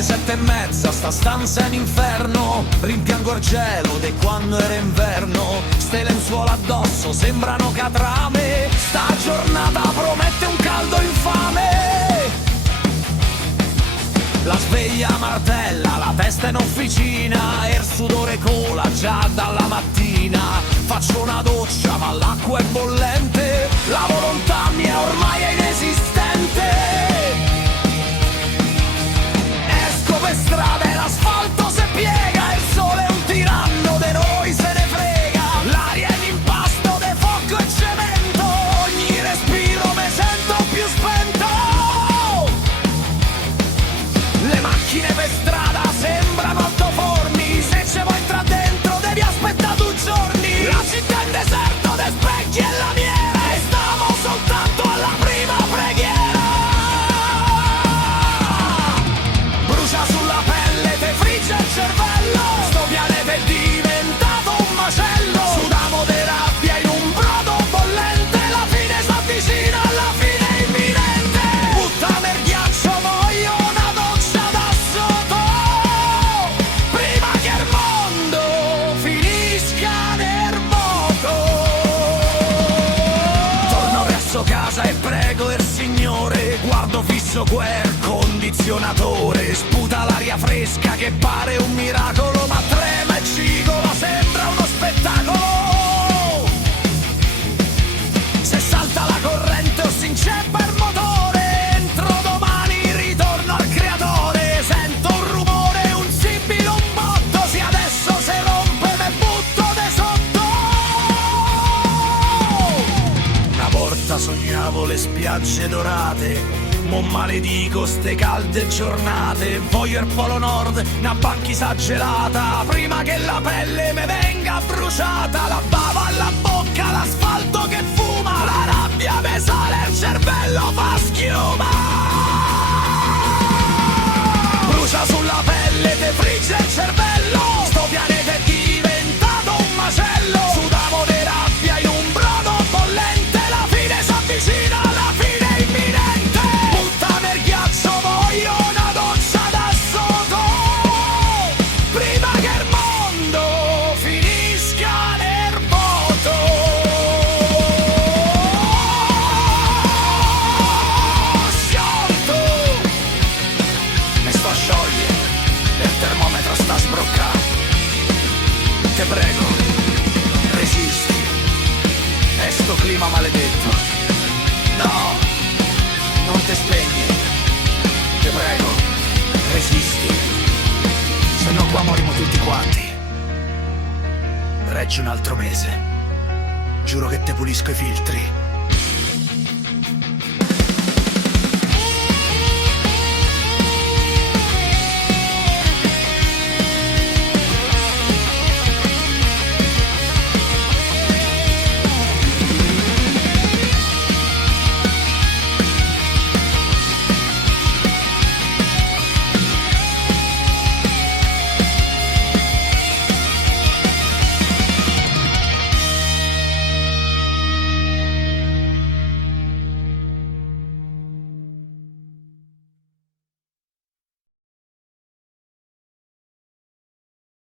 7 e mezza, sta stanza è un inferno. Rimpiango il gelo di quando era inverno. Ste lenzuola addosso sembrano catrame. Sta giornata promette un caldo infame. La sveglia martella, la testa in officina e il sudore cola già dalla mattina. Faccio una doccia ma l'acqua è bollente. La volontà mia ormai è inesistente. Per strada e l'asfalto se piega, il sole è un tiranno, de noi se ne frega. L'aria è in impasto de fuoco e cemento, ogni respiro me sento più spento. Le macchine per strada sembrano altoforni, se ce vuoi entra dentro devi aspettare 2 giorni. La città in deserto de specchi e lamiere, e stavo soltanto alla prima preghiera. Sulla pelle te frigge il cervello, sto pianeta è diventato un macello. Sudamo de rabbia in un brodo bollente, la fine s'avvicina, la fine è imminente. Buttami il ghiaccio, voglio una doccia da sotto, prima che il mondo finisca nel moto. Torno verso casa e prego il Signore, guardo fisso quel condizionatore. Sputa l'aria fresca che pare un miracolo, ma trema e cigola, sembra uno spettacolo. Se salta la corrente o si inceppa il motore, entro domani ritorno al creatore. Sento un rumore, un sibilo, un botto, se adesso se rompe me butto de sotto. Una volta sognavo le spiagge dorate, mo maledico ste calde giornate. Voglio il polo nord, una banchisa gelata, prima che la pelle me venga bruciata. La bava alla bocca, l'asfalto che fuma, la rabbia me sale, il cervello fa schiuma. Brucia sulla pelle, te frigge il cervello, sto pianeta è diventato un macello. Sudavo di rabbia in un brodo bollente, la fine s'avvicina, la fine è imminente. Voglio una doccia da sotto, prima che il mondo finisca nel vuoto. Sciolto, mi sto a sciogliere, il termometro sta a sbroccare. Te prego, resisti, è sto clima maledetto. No, non te spegni. Te prego, resisti, se no qua morimo tutti quanti. Reggi un altro mese, giuro che te pulisco i filtri.